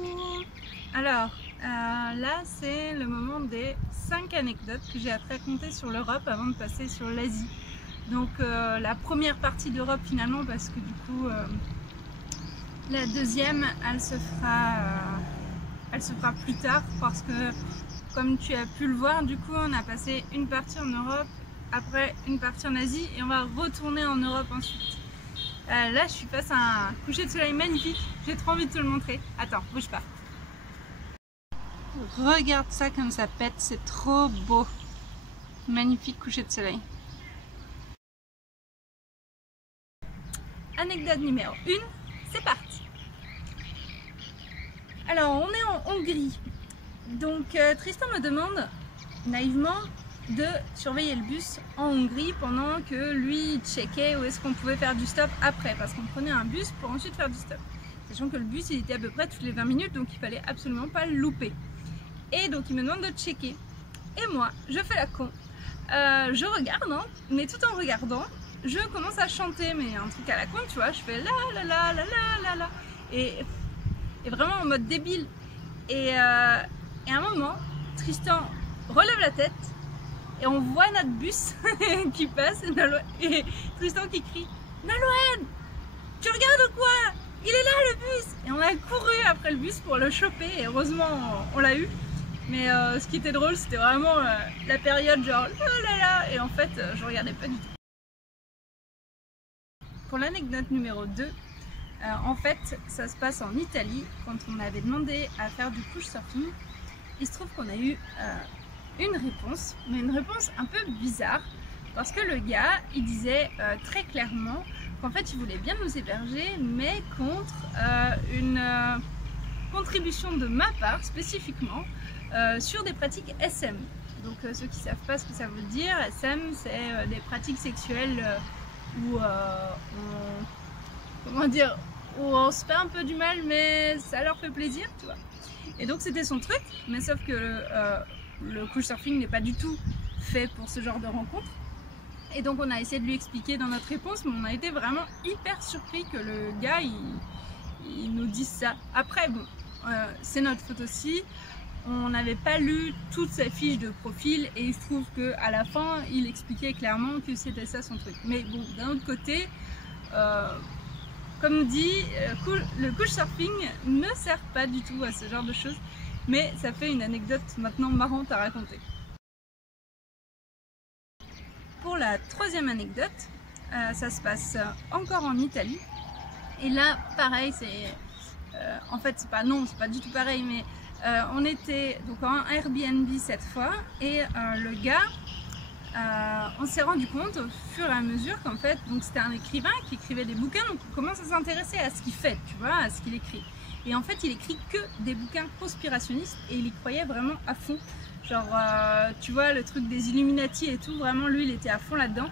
Coucou! Alors, là c'est le moment des 5 anecdotes que j'ai à te raconter sur l'Europe avant de passer sur l'Asie. Donc la première partie d'Europe finalement, parce que du coup la deuxième elle se fera plus tard, parce que comme tu as pu le voir, du coup on a passé une partie en Europe, après une partie en Asie et on va retourner en Europe ensuite. Là je suis face à un coucher de soleil magnifique, j'ai trop envie de te le montrer. Attends, bouge pas. Regarde ça comme ça pète, c'est trop beau. Magnifique coucher de soleil. Anecdote numéro 1, c'est parti. Alors on est en Hongrie. Donc Tristan me demande naïvement de surveiller le bus en Hongrie pendant que lui checkait où est-ce qu'on pouvait faire du stop après, parce qu'on prenait un bus pour ensuite faire du stop. Sachant que le bus il était à peu près toutes les 20 minutes, donc il fallait absolument pas le louper. Et donc il me demande de checker. Et moi, je fais la con. Je regarde, hein, mais tout en regardant, je commence à chanter, mais un truc à la con, tu vois. Je fais la la la la la la la. Et vraiment en mode débile. Et à un moment, Tristan relève la tête et on voit notre bus qui passe et Tristan qui crie « Nalouen, tu regardes ou quoi? Il est là le bus !» Et on a couru après le bus pour le choper et heureusement on l'a eu. Mais ce qui était drôle, c'était vraiment la période genre « là là » et en fait je regardais pas du tout. Pour l'anecdote numéro 2, en fait ça se passe en Italie quand on avait demandé à faire du couchsurfing. Il se trouve qu'on a eu une réponse, mais une réponse un peu bizarre, parce que le gars il disait très clairement qu'en fait il voulait bien nous héberger, mais contre une contribution de ma part spécifiquement sur des pratiques SM. Donc ceux qui ne savent pas ce que ça veut dire, SM c'est des pratiques sexuelles où où on se fait un peu du mal mais ça leur fait plaisir, tu vois. Et donc c'était son truc, mais sauf que le couchsurfing n'est pas du tout fait pour ce genre de rencontre. Et donc on a essayé de lui expliquer dans notre réponse, mais on a été vraiment hyper surpris que le gars il nous dise ça. Après bon, c'est notre faute aussi, on n'avait pas lu toute sa fiche de profil et il se trouve qu'à la fin il expliquait clairement que c'était ça son truc. Mais bon, d'un autre côté, comme dit, le couchsurfing ne sert pas du tout à ce genre de choses, mais ça fait une anecdote maintenant marrante à raconter. Pour la troisième anecdote, ça se passe encore en Italie, et là pareil, c'est en fait c'est pas du tout pareil, mais on était donc en Airbnb cette fois, et le gars, on s'est rendu compte au fur et à mesure qu'en fait, donc c'était un écrivain qui écrivait des bouquins, donc on commence à s'intéresser à ce qu'il fait, tu vois, à ce qu'il écrit. Et en fait, il écrit que des bouquins conspirationnistes et il y croyait vraiment à fond. Genre, tu vois, le truc des Illuminati et tout, vraiment, lui, il était à fond là-dedans.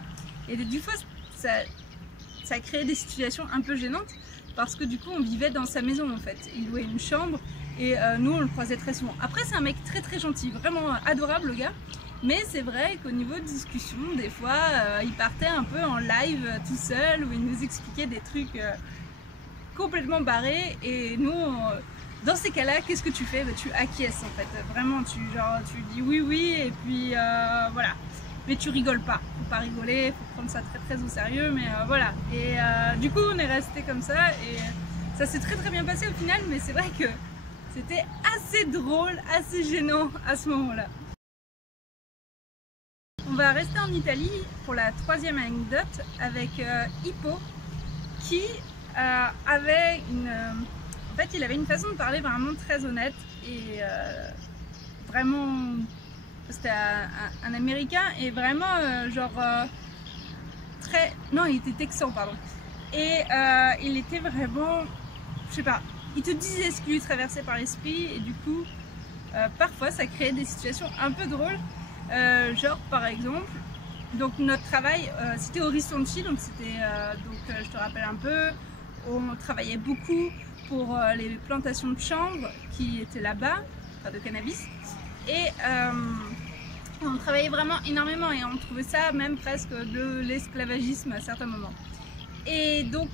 Et du coup, ça créait des situations un peu gênantes parce que du coup, on vivait dans sa maison, en fait. Il louait une chambre et nous, on le croisait très souvent. Après, c'est un mec très très gentil, vraiment adorable, le gars. Mais c'est vrai qu'au niveau de discussion, des fois, il partait un peu en live tout seul où il nous expliquait des trucs complètement barrés. Et nous, dans ces cas-là, qu'est-ce que tu fais? Bah, tu acquiesces en fait. Vraiment, tu dis oui, oui, et puis voilà. Mais tu rigoles pas. Faut pas rigoler, faut prendre ça très très au sérieux, mais voilà. Et du coup, on est resté comme ça et ça s'est très très bien passé au final, mais c'est vrai que c'était assez drôle, assez gênant à ce moment-là. On va rester en Italie pour la troisième anecdote avec Hippo qui avait en fait il avait une façon de parler vraiment très honnête et vraiment c'était un américain et vraiment non, il était texan, pardon, et il était vraiment, je sais pas, il te disait ce qui lui traversait par l'esprit et du coup parfois ça créait des situations un peu drôles. Genre par exemple, donc notre travail c'était au Risonchi, donc c'était je te rappelle un peu, on travaillait beaucoup pour les plantations de chanvre qui étaient là-bas, enfin de cannabis, et on travaillait vraiment énormément et on trouvait ça même presque de l'esclavagisme à certains moments. Et donc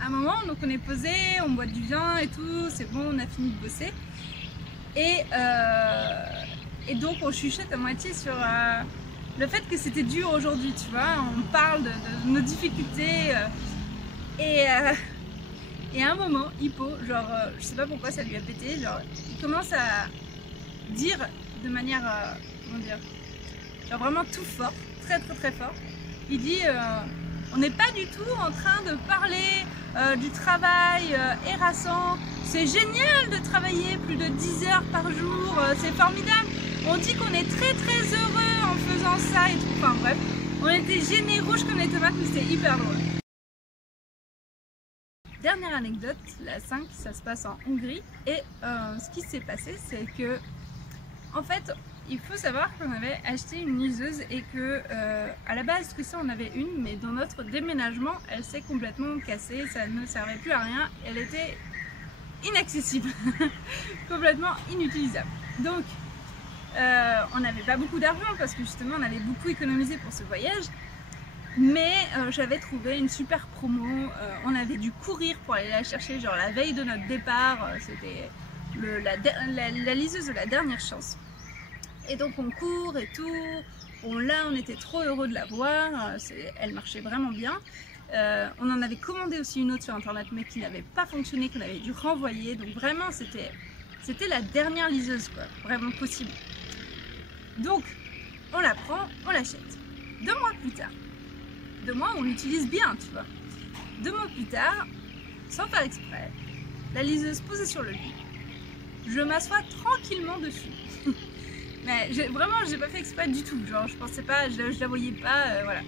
à un moment, donc on est posé, on boit du vin et tout, c'est bon, on a fini de bosser. Et donc on chuchote à moitié sur le fait que c'était dur aujourd'hui, tu vois. On parle de nos difficultés. Et à un moment, Hippo, genre, je sais pas pourquoi ça lui a pété, genre, il commence à dire de manière, comment dire, genre vraiment tout fort, très très très fort. Il dit, on n'est pas du tout en train de parler du travail harassant. C'est génial de travailler plus de 10 heures par jour, c'est formidable. On dit qu'on est très très heureux en faisant ça et tout. Enfin bref, on était gênés rouges comme les tomates, mais c'était hyper drôle. Dernière anecdote, la 5, ça se passe en Hongrie. Et ce qui s'est passé, c'est que, en fait, il faut savoir qu'on avait acheté une liseuse et que, à la base, Tristan en avait une, mais dans notre déménagement, elle s'est complètement cassée, ça ne servait plus à rien, elle était inaccessible, complètement inutilisable. Donc, on n'avait pas beaucoup d'argent parce que justement, on avait beaucoup économisé pour ce voyage. Mais j'avais trouvé une super promo, on avait dû courir pour aller la chercher, genre la veille de notre départ, c'était la liseuse de la dernière chance. Et donc on court et tout, on était trop heureux de la voir, elle marchait vraiment bien. On en avait commandé aussi une autre sur internet mais qui n'avait pas fonctionné, qu'on avait dû renvoyer, donc vraiment c'était la dernière liseuse quoi, vraiment possible. Donc on la prend, on l'achète. 2 mois plus tard, 2 mois on l'utilise bien, tu vois. 2 mois plus tard, sans faire exprès, la liseuse posée sur le lit, je m'assois tranquillement dessus. Mais vraiment, j'ai pas fait exprès du tout, genre je pensais pas, je la voyais pas, voilà.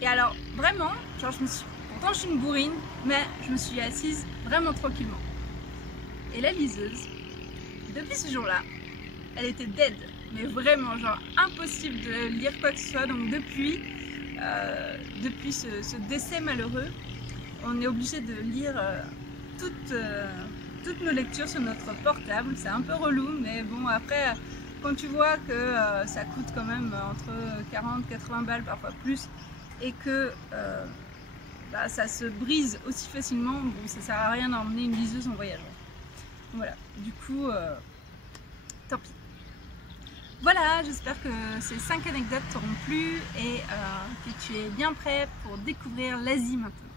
Et alors, vraiment, genre pourtant je suis une bourrine, mais je me suis assise vraiment tranquillement. Et la liseuse, depuis ce jour-là, elle était dead, mais vraiment, genre impossible de lire quoi que ce soit, donc depuis ce décès malheureux, on est obligé de lire toutes nos lectures sur notre portable. C'est un peu relou, mais bon, après, quand tu vois que ça coûte quand même entre 40-80 balles, parfois plus, et que ça se brise aussi facilement, bon, ça sert à rien d'emmener une liseuse en voyage. Voilà, du coup, tant pis. Voilà, j'espère que ces 5 anecdotes t'auront plu et que tu es bien prêt pour découvrir l'Asie maintenant.